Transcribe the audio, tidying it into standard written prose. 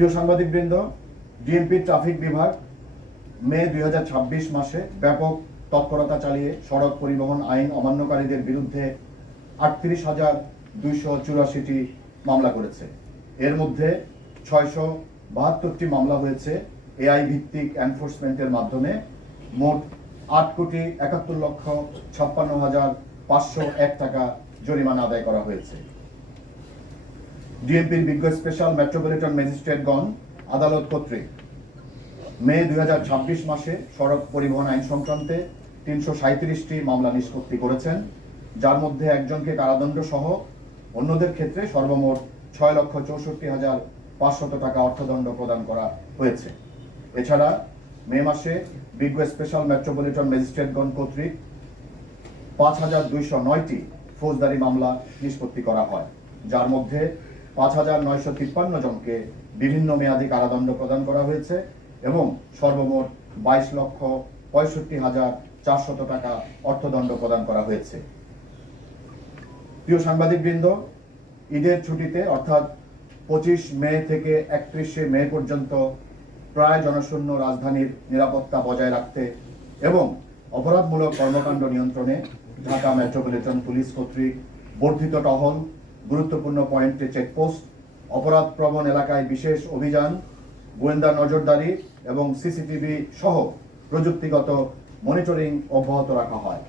প্রিয় সাংবাদিকবৃন্দ, DMP traffic বিভাগ মে 2026 মাসে ব্যাপক তৎপরতা চালিয়ে সড়ক পরিবহন আইন অমান্যকারীদের বিরুদ্ধে 38,284টি মামলা করেছে। এর মধ্যে 672টি মামলা হয়েছে এআই ভিত্তিক এনফোর্সমেন্টের মাধ্যমে। মোট 8,71,56,501 টাকা জরিমানা আদায় করা হয়েছে। ডিএমপির বিজ্ঞ স্পেশাল মেট্রোপলিটন ম্যাজিস্ট্রেটগণ আদালত কর্তৃক মে 2026 মাসে সড়ক পরিবহন আইন সংক্রান্তে 337টি মামলা নিষ্পত্তি করেছেন, যার মধ্যে একজনকে কারাদণ্ড সহ অন্যদের ক্ষেত্রে সর্বমোট 6,64,500 টাকা অর্থদণ্ড প্রদান করা হয়েছে। এছাড়া মে মাসে বিজ্ঞ স্পেশাল মেট্রোপলিটন ম্যাজিস্ট্রেটগণ কর্তৃক 5,209টি ফৌজদারি মামলা নিষ্পত্তি করা হয়, যার মধ্যে 5,953 জনকে বিভিন্ন মেয়াদী কারাদণ্ড প্রদান করা হয়েছে এবং সর্বমোট 22,65,400 টাকা অর্থদণ্ড প্রদান করা হয়েছে। প্রিয় সাংবাদিকবৃন্দ, ঈদের ছুটিতে অর্থাৎ 25 মে থেকে 31 মে পর্যন্ত প্রায় জনশূন্য রাজধানীর নিরাপত্তা বজায় রাখতে এবং অপরাধমূলক কর্মকাণ্ড নিয়ন্ত্রণে ঢাকা মেট্রোপলিটন পুলিশ কর্তৃক বর্ধিত টহল, গুরুত্বপূর্ণ পয়েন্টে চেকপোস্ট, অপরাধ প্রবণ এলাকায় বিশেষ অভিযান, গোয়েন্দা নজরদারি এবং সিসিটিভি সহ প্রযুক্তিগত মনিটরিং অব্যাহত রাখা হয়।